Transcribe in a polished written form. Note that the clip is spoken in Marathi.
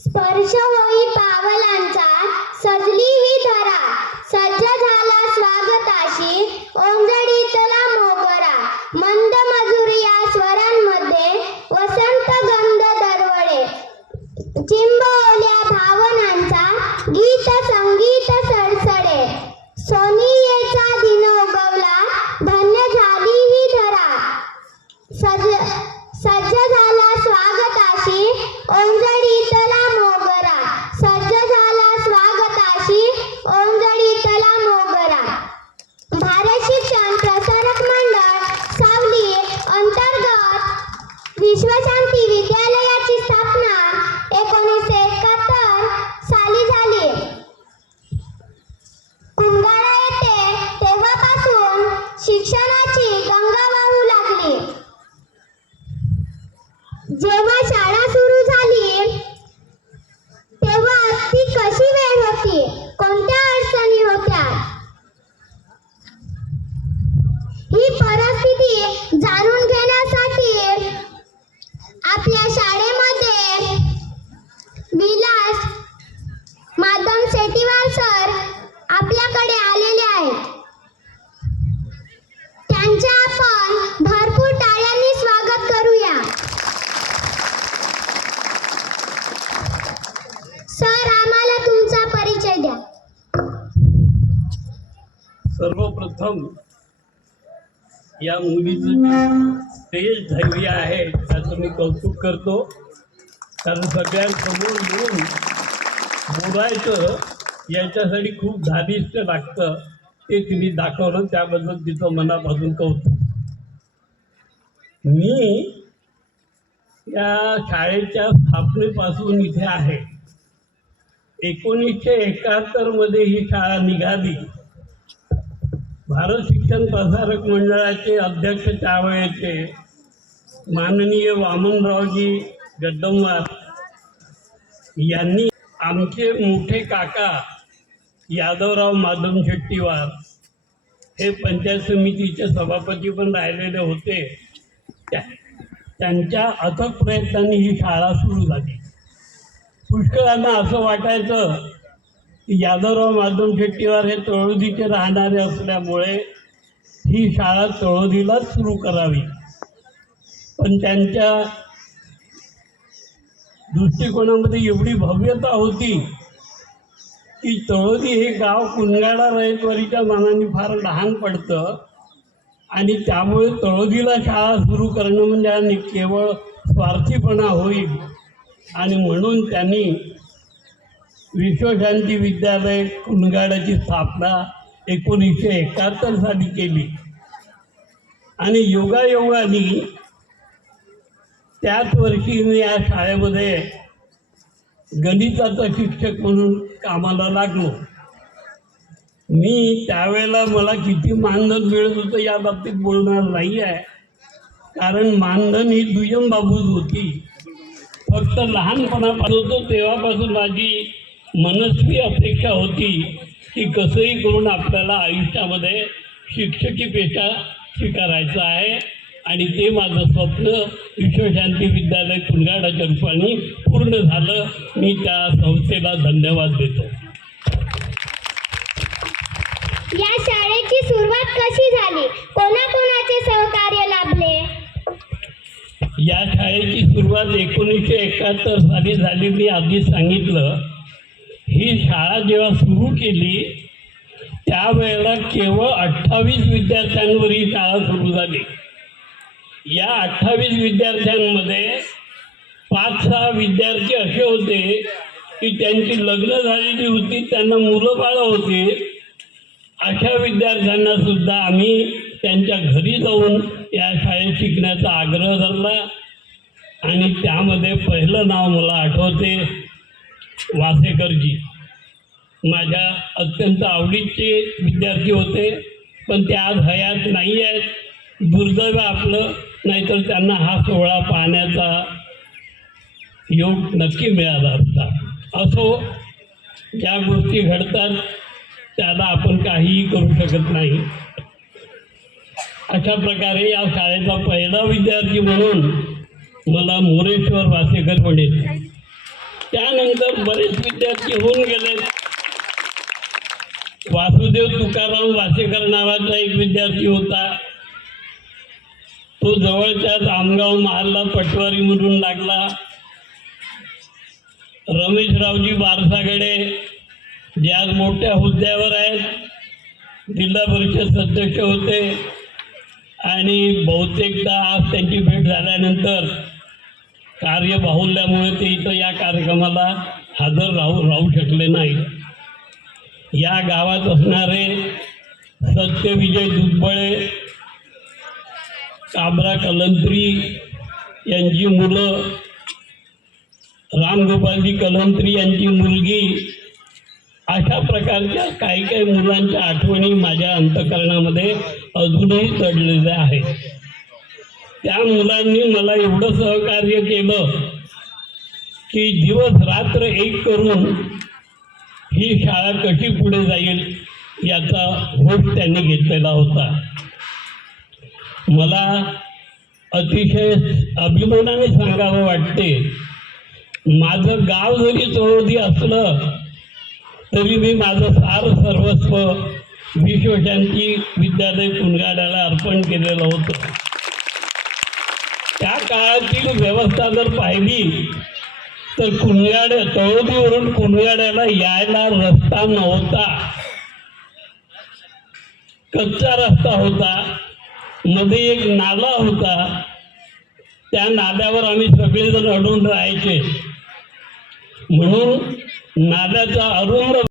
स्पर्श होई पावलांचा सजली ही धरा, सज्ज झाला स्वागताशी ओंजळीतला मोगरा. मंद मधुर या स्वरांमध्ये वसंत गंध दरवळे, चिंबवल्या भावनांचा गीत संगीत सडसडे. सोनियेचा दिन उगवला, धन्य झाली ही धरा, सज्ज झाला स्वागताशी ओंजळीतला मोगरा. सज्ज झाला स्वागताशी ओंजळीतला मोगरा. भारत शिक्षण प्रसारक मंडळ सावली अंतर्गत विश्वशांती विद्यालयाची स्थापना 1971 साली झाली. कुंगाळा येथे तेव्हापासून शिक्षणाची गंगा वाहू लागली. जेव्हा शाळा सुरू झाली तेव्हा ती कशी वेळ होती, कोणत्या अडचणी होत्या, ही परिस्थिती जाणून घेण्यासाठी आपल्या शाळेमध्ये विलास माधव शेट्टीवार सर आपल्याकडे आलेले आहेत. त्यांचे आपण भरपूर टाळ्यांनी स्वागत करूया. सर, आम्हाला तुमचा परिचय द्या. सर्वप्रथम या मुलीचं तेज धैर्य आहे त्याचं मी कौतुक करतो. कारण सगळ्यांसमोर येऊन बोलायचं याच्यासाठी खूप धारिष्ट लागतं, ते तिने दाखवलं, त्याबद्दल तिचं मनापासून कौतुक. मी या शाळेच्या स्थापनेपासून इथे आहे. 1971 मध्ये ही शाळा निघाली. भारत शिक्षण प्रसारक मंडळाचे अध्यक्ष त्यावेळेचे माननीय वामनरावजी गड्डमवार यांनी आमचे मोठे काका यादवराव माधव शेट्टीवार हे पंचायत समितीचे सभापती पण राहिलेले होते. त्यांच्या अथक प्रयत्नांनी ही शाळा सुरू झाली. पुष्कळांना असं वाटायचं की यादवराव माधव शेट्टीवार हे तळोदीचे राहणारे असल्यामुळे ही शाळा तळोदीलाच सुरू करावी. पण त्यांच्या दृष्टिकोनामध्ये एवढी भव्यता होती की तळोदी हे गाव कुंगाळा रयतवारीच्या मानाने फार लहान पडतं आणि त्यामुळे तळोदीला शाळा सुरू करणं म्हणजे केवळ स्वार्थीपणा होईल. आणि म्हणून त्यांनी विश्वशांती विद्यालय कुंगाळ्याची स्थापना 1971 साली केली. आणि योगायोगाने त्याच वर्षी मी या शाळेमध्ये गणिताचा शिक्षक म्हणून कामाला लागलो. मी त्यावेळेला मला किती मानधन मिळत होतं या बाबतीत बोलणार नाही आहे, कारण मानधन ही दुय्यम बाबूच होती. फक्त लहानपणापासून तेव्हापासून माझी मनस्वी अपेक्षा होती की कसंही करून आपल्याला आयुष्यामध्ये शिक्षकी पेशा स्वीकारायचा आहे. आणि ते माझं स्वप्न विश्वशांती विद्यालय कुंगाळ्याच्या रूपाने पूर्ण झालं. मी त्या संस्थेला धन्यवाद देतो. या शाळेची सुरुवात कशी झाली, कोणाकोणाचे सहकार्य लाभले? या शाळेची सुरुवात 1971 साली झाली. मी आधी सांगितलं, ही शाळा जेव्हा सुरू केली त्यावेळेला केवळ 28 विद्यार्थ्यांवर ही शाळा सुरू झाली. या 28 विद्यार्थ्यांमध्ये 5-6 विद्यार्थी असे होते की त्यांची लग्न झालेली होती, त्यांना मुलं बाळं होती. अशा विद्यार्थ्यांना सुद्धा आम्ही त्यांच्या घरी जाऊन या शाळेत शिकण्याचा आग्रह धरला. आणि त्यामध्ये पहिलं नाव मला आठवते, वासेकरजी. माझ्या अत्यंत आवडीचे विद्यार्थी होते, पण ते आज हयात नाही आहेत. दुर्दैव आपलं, नाहीतर त्यांना हा सोहळा पाहण्याचा योग नक्की मिळाला असता. असो, ज्या गोष्टी घडतात त्याला आपण काहीही करू शकत नाही. अशा प्रकारे या शाळेचा पहिला विद्यार्थी म्हणून मला मोरेश्वर वासेकर म्हणेल. त्यानंतर बरेच विद्यार्थी होऊन गेले. वासुदेव तुकाराम वासेकर नावाचा एक विद्यार्थी होता. तो जवळच्याच आमगाव महालला पटवारीमधून लागला. रमेशरावजी बारसागडे जे आज मोठ्या हुद्द्यावर आहेत, जिल्हा परिषद सदस्य होते आणि बहुतेकदा आज त्यांची भेट झाल्यानंतर कार्यबाहुल्यामुळे ते इथं या कार्यक्रमाला हजर राहू शकले नाही. या गावात असणारे सत्यविजय दुधबळे, काबरा कलंत्री यांची मुलं, रामगोपालजी कलंत्री यांची मुलगी, अशा प्रकारच्या काही काही मुलांच्या आठवणी माझ्या अंतःकरणामध्ये अजूनही दडलेल्या आहेत. त्या मुलांनी मला एवढं सहकार्य केलं की दिवस रात्र एक करून ही शाळा कशी पुढे जाईल याचा होश त्यांनी घेतलेला होता. मला अतिशय अभिमानाने सांगावं वाटते, माझं गाव जरी चौहदी असलं तरी मी माझं सर्वस्व विश्वशांती विद्यालय कुंडगाड्याला अर्पण केलेलं होतं. त्या काळातील व्यवस्था जर पाहिली तर तळोदीवरून कुंडगाड्याला यायला रस्ता नव्हता. कच्चा रस्ता होता, मध्ये एक नाला होता. त्या नाल्यावर आम्ही सगळेजण अडून राहायचे. म्हणून नाल्याचा अरुंद